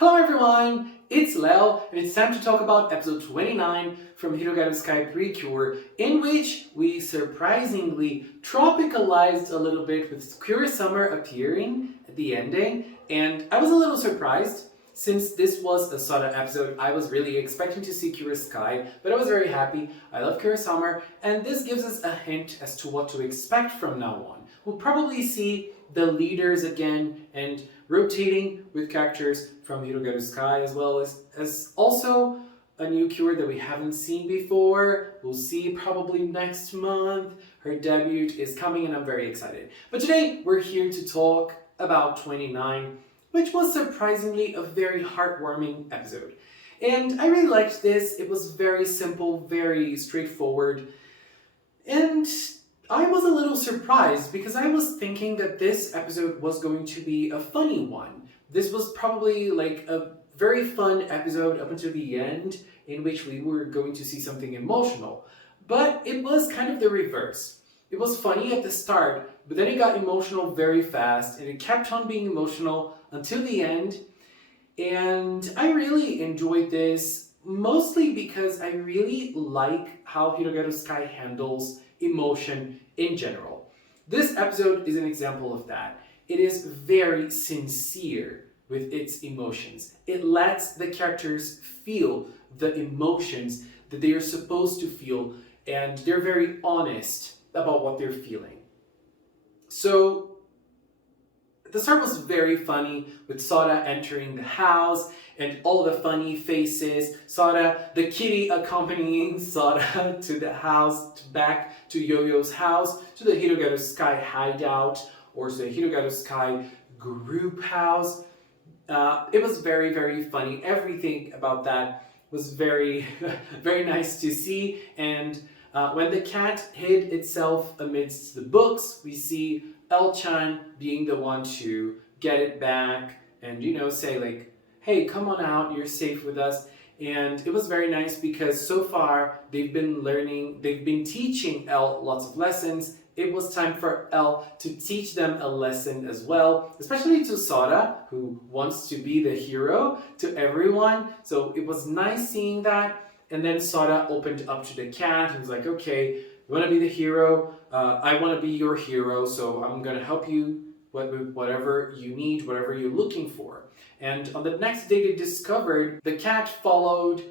Hello everyone, it's Leo and it's time to talk about episode 29 from Hirogaru's PreCure, in which we surprisingly tropicalized a little bit with Cure Summer appearing at the ending, and I was a little surprised. Since this was a Soda episode, I was really expecting to see Cure Sky, but I was very happy. I love Cure Summer, and this gives us a hint as to what to expect from now on. We'll probably see the leaders again and rotating with characters from Hirogaru Sky, as well as also a new Cure that we haven't seen before. We'll see probably next month. Her debut is coming and I'm very excited. But today we're here to talk about 29, which was surprisingly a very heartwarming episode. And I really liked this. It was very simple, very straightforward. And I was a little surprised because I was thinking that this episode was going to be a funny one. This was probably like a very fun episode up until the end, in which we were going to see something emotional. But it was kind of the reverse. It was funny at the start, but then it got emotional very fast, and it kept on being emotional until the end. And I really enjoyed this, mostly because I really like how Hirogaru Sky handles emotion in general. This episode is an example of that. It is very sincere with its emotions. It lets the characters feel the emotions that they are supposed to feel, and they're very honest about what they're feeling. So the start was very funny with Soda entering the house and all the funny faces. Soda, the kitty accompanying Soda to the house, back to Yo-Yo's house, to the Hirogaru Sky hideout, or to the Hirogaru Sky group house. It was very, very funny. Everything about that was very, very nice to see. And when the cat hid itself amidst the books, we see El-chan being the one to get it back and, say like, hey, come on out, you're safe with us. And it was very nice because so far they've been teaching El lots of lessons. It was time for El to teach them a lesson as well, especially to Soda, who wants to be the hero to everyone. So it was nice seeing that. And then Soda opened up to the cat and was like, okay, you want to be the hero? I want to be your hero, so I'm going to help you with whatever you need, whatever you're looking for. And on the next day, they discovered the cat followed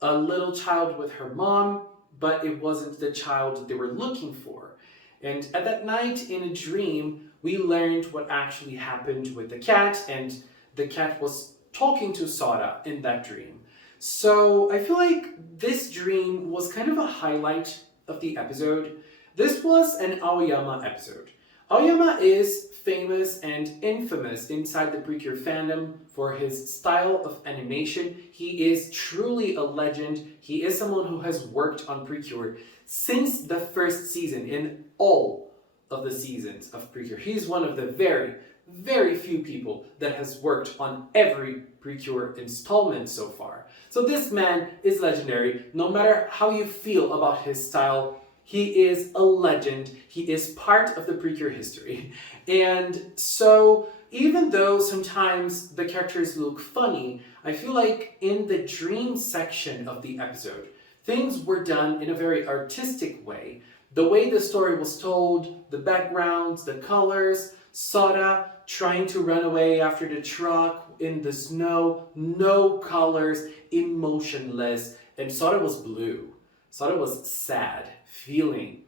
a little child with her mom, but it wasn't the child that they were looking for. And at that night, in a dream, we learned what actually happened with the cat, and the cat was talking to Soda in that dream. So I feel like this dream was kind of a highlight of the episode. This was an Aoyama episode. Aoyama is famous and infamous inside the PreCure fandom for his style of animation. He is truly a legend. He is someone who has worked on PreCure since the first season, in all of the seasons of PreCure. He's one of the very, very few people that has worked on every PreCure installment so far. So this man is legendary. No matter how you feel about his style, he is a legend. He is part of the PreCure history. And so even though sometimes the characters look funny, I feel like in the dream section of the episode, things were done in a very artistic way. The way the story was told, the backgrounds, the colors, Soda trying to run away after the truck in the snow, no colors, emotionless, and Soda was blue. Soda was sad, feeling,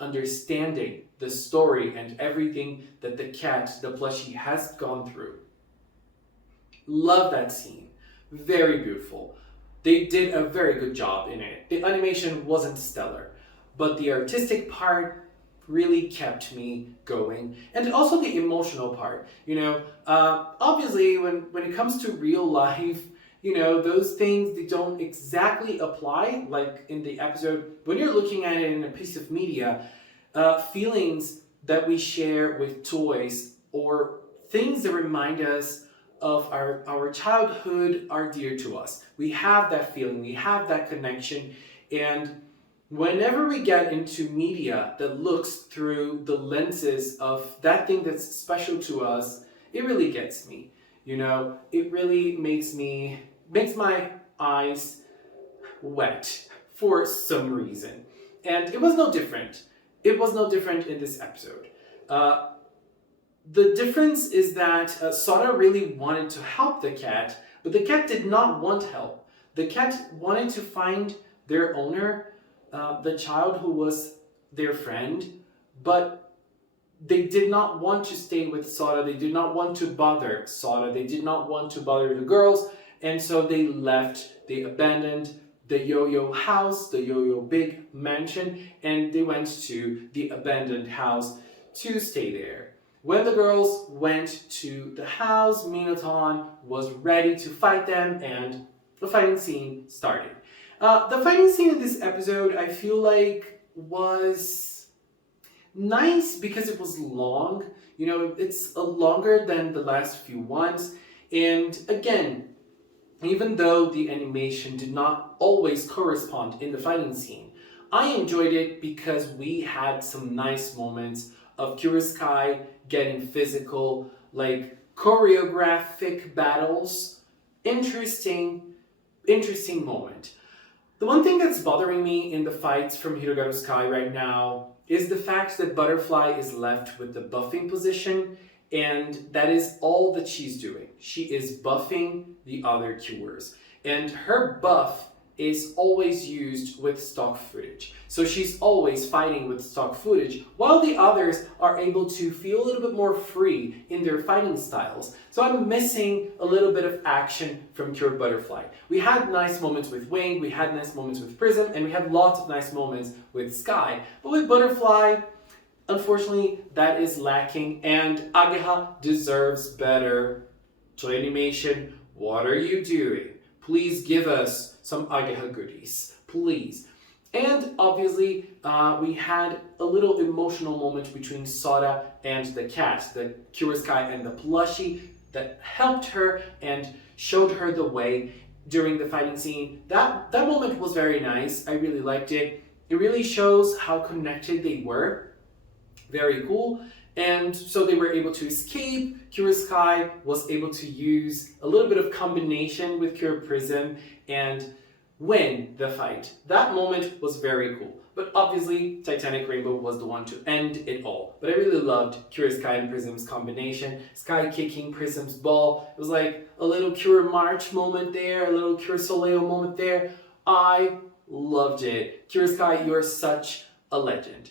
understanding the story and everything that the cat, the plushie, has gone through. Love that scene. Very beautiful. They did a very good job in it. The animation wasn't stellar, but the artistic part really kept me going. And also the emotional part. Obviously when it comes to real life, those things, they don't exactly apply like in the episode. When you're looking at it in a piece of media, feelings that we share with toys or things that remind us of our childhood are dear to us. We have that feeling, we have that connection, and whenever we get into media that looks through the lenses of that thing that's special to us, it really gets me. You know, it really makes my eyes wet for some reason. And it was no different. It was no different in this episode. The difference is that Sora really wanted to help the cat, but the cat did not want help. The cat wanted to find their owner, the child who was their friend, but they did not want to stay with Sora. They did not want to bother Sora. They did not want to bother the girls, and so they left. They abandoned the yo-yo house, the yo-yo big mansion, and they went to the abandoned house to stay there. When the girls went to the house, Minotaur was ready to fight them, and the fighting scene started. The fighting scene in this episode, I feel like, was nice because it was long. You know, it's longer than the last few ones. And again, even though the animation did not always correspond in the fighting scene, I enjoyed it because we had some nice moments of Kuroskai getting physical, like choreographic battles. Interesting moment. The one thing that's bothering me in the fights from Hirogaru Sky right now is the fact that Butterfly is left with the buffing position, and that is all that she's doing. She is buffing the other cures, and her buff is always used with stock footage. So she's always fighting with stock footage, while the others are able to feel a little bit more free in their fighting styles. So I'm missing a little bit of action from Cure Butterfly. We had nice moments with Wing, we had nice moments with Prism, and we had lots of nice moments with Sky. But with Butterfly, unfortunately, that is lacking, and Ageha deserves better. Toy Animation, what are you doing? Please give us some Ageha goodies, please. And obviously, we had a little emotional moment between Sora and the cat, the Kuroskai and the plushie that helped her and showed her the way during the fighting scene. That moment was very nice. I really liked it. It really shows how connected they were. Very cool. And so they were able to escape. Kuroskai was able to use a little bit of combination with Cure Prism and win the fight. That moment was very cool. But obviously, Titanic Rainbow was the one to end it all. But I really loved Kuroskai and Prism's combination. Sky kicking Prism's ball. It was like a little Cure March moment there, a little Cure Soleil moment there. I loved it. Kuroskai, you're such a legend.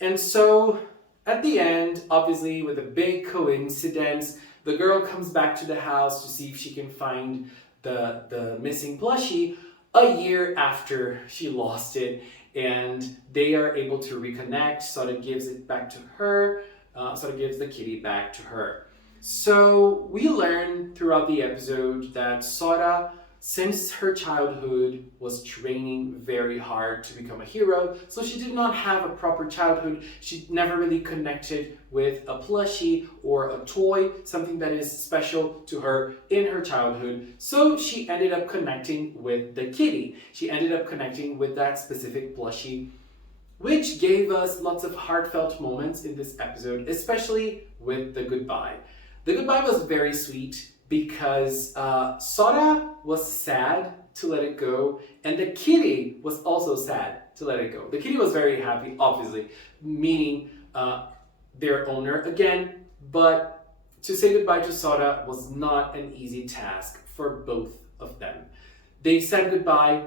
And so, at the end, obviously with a big coincidence, the girl comes back to the house to see if she can find the missing plushie a year after she lost it, and they are able to reconnect. Sora gives it back to her, Sora gives the kitty back to her. So we learn throughout the episode that Sora, since her childhood, was training very hard to become a hero, so she did not have a proper childhood. She never really connected with a plushie or a toy, something that is special to her in her childhood. So she ended up connecting with the kitty. She ended up connecting with that specific plushie, which gave us lots of heartfelt moments in this episode, especially with the goodbye. The goodbye was very sweet, because Sora was sad to let it go, and the kitty was also sad to let it go. The kitty was very happy, obviously, meeting their owner again, but to say goodbye to Sora was not an easy task for both of them. They said goodbye,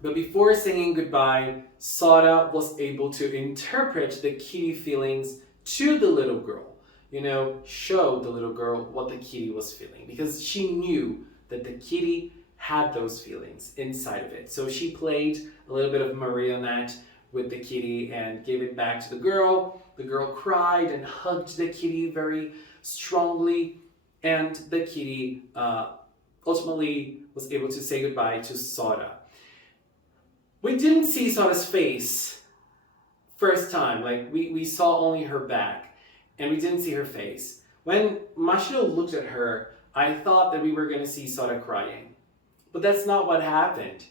but before saying goodbye, Sora was able to interpret the kitty feelings to the little girl. You know, show the little girl what the kitty was feeling, because she knew that the kitty had those feelings inside of it. So she played a little bit of marionette with the kitty and gave it back to the girl. The girl cried and hugged the kitty very strongly, and the kitty ultimately was able to say goodbye to Sora. We didn't see Sora's face first time, like we saw only her back. And we didn't see her face. When Mashiro looked at her, I thought that we were going to see Sora crying. But that's not what happened.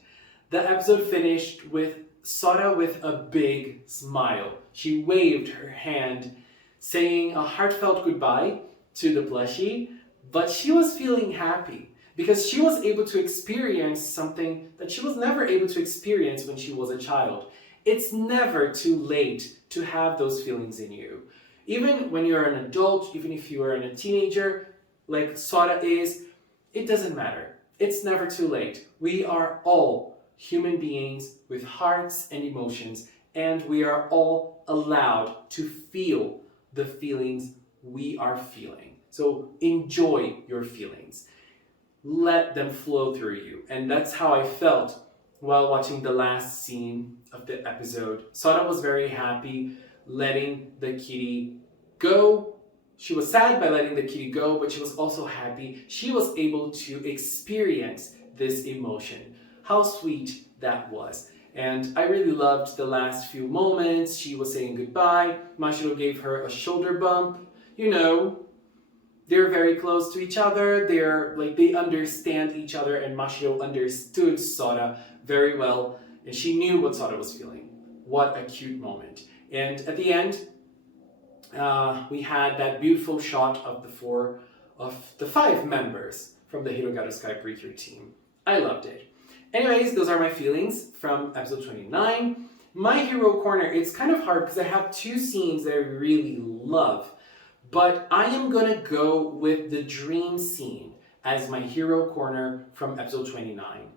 The episode finished with Sora with a big smile. She waved her hand, saying a heartfelt goodbye to the plushie. but she was feeling happy because she was able to experience something that she was never able to experience when she was a child. It's never too late to have those feelings in you. Even when you're an adult, even if you are a teenager, like Sora is, it doesn't matter. It's never too late. We are all human beings with hearts and emotions, and we are all allowed to feel the feelings we are feeling. So enjoy your feelings. Let them flow through you. And that's how I felt while watching the last scene of the episode. Sora was very happy letting the kitty go. She was sad by letting the kitty go, but she was also happy she was able to experience this emotion. How sweet that was. And I really loved the last few moments. She was saying goodbye. Mashiro gave her a shoulder bump. You know, they're very close to each other. They understand each other, and Mashiro understood Sora very well, and she knew what Sora was feeling. What a cute moment. And at the end, we had that beautiful shot of the five members from the Hirogaru Sky PreCure team. I loved it. Anyways, those are my feelings from episode 29. My hero corner, it's kind of hard because I have two scenes that I really love, but I am gonna go with the dream scene as my hero corner from episode 29.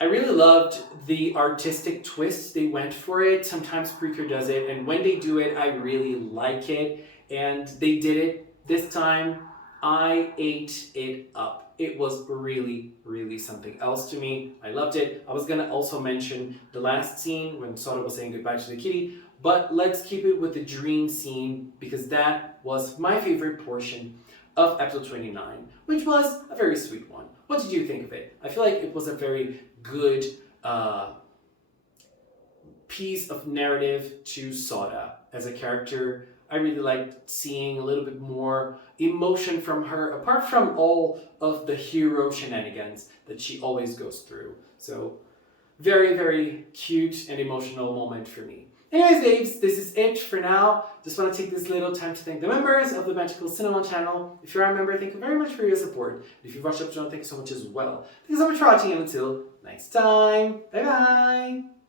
I really loved the artistic twist they went for it. Sometimes PreCure does it, and when they do it, I really like it. And they did it this time. I ate it up. It was really, really something else to me. I loved it. I was gonna also mention the last scene when Sora was saying goodbye to the kitty, but let's keep it with the dream scene because that was my favorite portion of episode 29, which was a very sweet one. What did you think of it? I feel like it was a very good piece of narrative to Sora as a character. I really liked seeing a little bit more emotion from her, apart from all of the hero shenanigans that she always goes through. So, very, very cute and emotional moment for me. Anyways, babes, this is it for now. Just want to take this little time to thank the members of the Magical Cinema channel. If you are a member, thank you very much for your support. If you've watched up to now, thank you so much as well. Thank you so much for watching, and until next time, bye bye!